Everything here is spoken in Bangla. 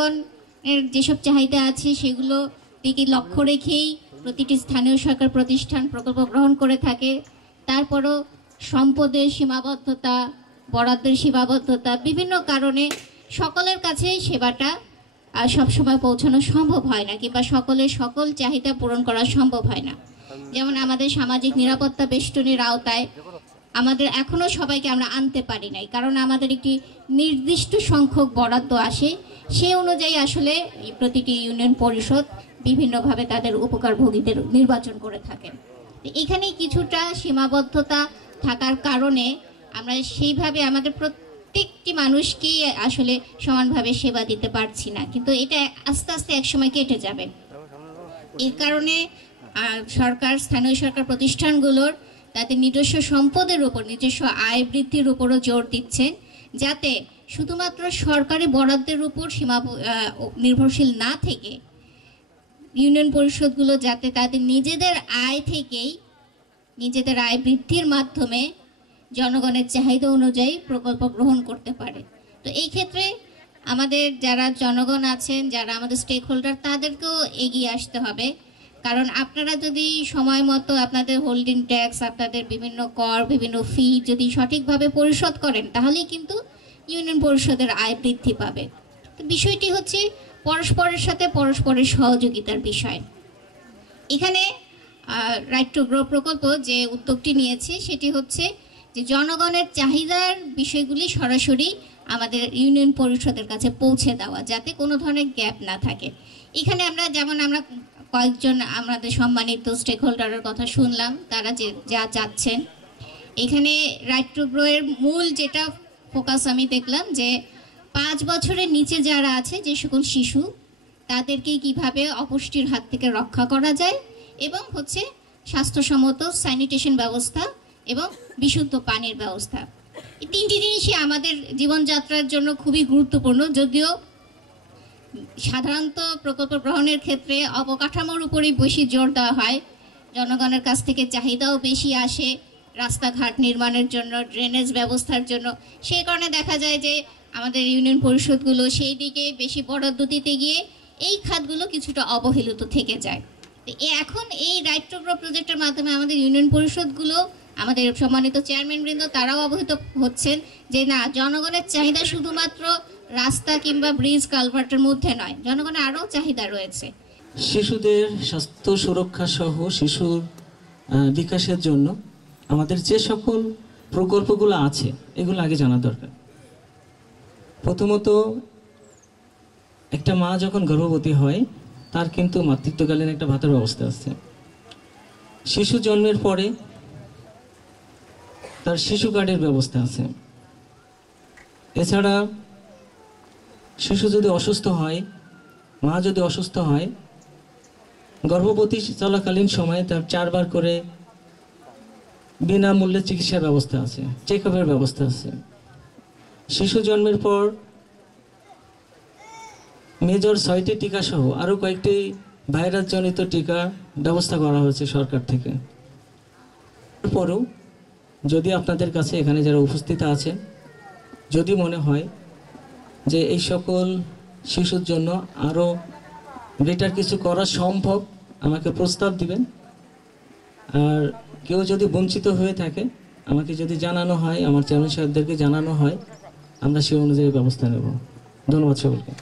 জনগণের যেসব চাহিদা আছে সেগুলো দিকে লক্ষ্য রেখেই প্রতিটি স্থানীয় সরকার প্রতিষ্ঠান প্রকল্প গ্রহণ করে থাকে। তারপরও সম্পদের সীমাবদ্ধতা, বরাদ্দের সীমাবদ্ধতা, বিভিন্ন কারণে সকলের কাছে সেবাটা সবসময় পৌঁছানো সম্ভব হয় না, কিংবা সকলের সকল চাহিদা পূরণ করা সম্ভব হয় না। যেমন আমাদের সামাজিক নিরাপত্তা বেষ্টনীর আওতায় আমাদের এখনও সবাইকে আমরা আনতে পারি নাই, কারণ আমাদের একটি নির্দিষ্ট সংখ্যক বরাদ্দ আসে, সেই অনুযায়ী আসলে প্রতিটি ইউনিয়ন পরিষদ বিভিন্নভাবে তাদের উপকারভোগীদের নির্বাচন করে থাকেন। এখানে কিছুটা সীমাবদ্ধতা থাকার কারণে আমরা সেইভাবে আমাদের প্রত্যেকটি মানুষকেই আসলে সমানভাবে সেবা দিতে পারছি না, কিন্তু এটা আস্তে আস্তে একসময় কেটে যাবে। এই কারণে সরকার, স্থানীয় সরকার প্রতিষ্ঠানগুলোর তাদের নিজস্ব সম্পদের উপর, নিজস্ব আয় বৃদ্ধির উপরও জোর দিচ্ছেন, যাতে শুধুমাত্র সরকারি বরাদ্দের উপর নির্ভরশীল না থেকে ইউনিয়ন পরিষদগুলো যাতে তাদের নিজেদের আয় থেকেই, নিজেদের আয় বৃদ্ধির মাধ্যমে জনগণের চাহিদা অনুযায়ী প্রকল্প গ্রহণ করতে পারে। তো এই ক্ষেত্রে আমাদের যারা জনগণ আছেন, যারা আমাদের স্টেক হোল্ডার, তাদেরকেও এগিয়ে আসতে হবে। কারণ আপনারা যদি সময় মতো আপনাদের হোল্ডিং ট্যাক্স, আপনাদের বিভিন্ন কর, বিভিন্ন ফি যদি সঠিকভাবে পরিশোধ করেন, তাহলেই কিন্তু ইউনিয়ন পরিষদের আয় বৃদ্ধি পাবে। তো বিষয়টি হচ্ছে পরস্পরের সাথে পরস্পরের সহযোগিতার বিষয়। এখানে রাইট টু গ্রো প্রকল্প যে উদ্যোগটি নিয়েছে সেটি হচ্ছে যে জনগণের চাহিদার বিষয়গুলি সরাসরি আমাদের ইউনিয়ন পরিষদের কাছে পৌঁছে দেওয়া, যাতে কোনো ধরনের গ্যাপ না থাকে। এখানে আমরা কয়েকজন আমাদের সম্মানিত স্টেক হোল্ডারের কথা শুনলাম, তারা যা চাচ্ছেন। এখানে রাইট টু গ্রো এর মূল যেটা ফোকাস আমি দেখলাম যে 5 বছরের নিচে যারা আছে, যে সকল শিশু, তাদেরকে কিভাবে অপুষ্টির হাত থেকে রক্ষা করা যায়, এবং হচ্ছে স্বাস্থ্যসম্মত স্যানিটেশন ব্যবস্থা এবং বিশুদ্ধ পানির ব্যবস্থা। এই 3টি জিনিসই আমাদের জীবনযাত্রার জন্য খুবই গুরুত্বপূর্ণ। যদিও সাধারণত প্রকল্প গ্রহণের ক্ষেত্রে অবকাঠামোর উপরই বেশি জোর দেওয়া হয়, জনগণের কাছ থেকে চাহিদাও বেশি আসে রাস্তাঘাট নির্মাণের জন্য, ড্রেনেজ ব্যবস্থার জন্য। সেই কারণে দেখা যায় যে আমাদের ইউনিয়ন পরিষদগুলো সেই দিকে বেশি বরাদ্দ দিতে গিয়ে এই খাতগুলো কিছুটা অবহেলিত থেকে যায়। এখন এই রাইট টু গ্রো প্রজেক্টের মাধ্যমে আমাদের ইউনিয়ন পরিষদগুলো, আমাদের সম্মানিত চেয়ারম্যানবৃন্দ, তারাও অবহিত হচ্ছেন যে না, জনগণের চাহিদা শুধুমাত্র রাস্তা কিংবা ব্রিজ কালভার্টের মধ্যে নয়, জনগণের আরও চাহিদা রয়েছে। শিশুদের স্বাস্থ্য সুরক্ষা সহ শিশুর বিকাশের জন্য আমাদের যে সকল প্রকল্পগুলো আছে এগুলো আগে জানা দরকার। প্রথমত, একটা মা যখন গর্ভবতী হয় তার কিন্তু মাতৃত্বকালীন একটা ভাতার ব্যবস্থা আছে। শিশু জন্মের পরে তার শিশু কার্ডের ব্যবস্থা আছে। এছাড়া শিশু যদি অসুস্থ হয়, মা যদি অসুস্থ হয়, গর্ভবতী চলাকালীন সময়ে তার 4 বার করে বিনামূল্যে চিকিৎসার ব্যবস্থা আছে, চেক আপের ব্যবস্থা আছে। শিশু জন্মের পর মেজর 6টি টিকা সহ আরও কয়েকটি ভাইরাসজনিত টিকা ব্যবস্থা করা হয়েছে সরকার থেকে। এরপরও যদি আপনাদের কাছে, এখানে যারা উপস্থিত আছেন, যদি মনে হয় যে এই সকল শিশুর জন্য আরও বেটার কিছু করা সম্ভব, আমাকে প্রস্তাব দিবেন। আর কেউ যদি বঞ্চিত হয়ে থাকে, আমাকে যদি জানানো হয়, আমার চেয়ারম্যান সাহেবদেরকে জানানো হয়, আমরা সেই অনুযায়ী ব্যবস্থা নেব। ধন্যবাদ সকলকে।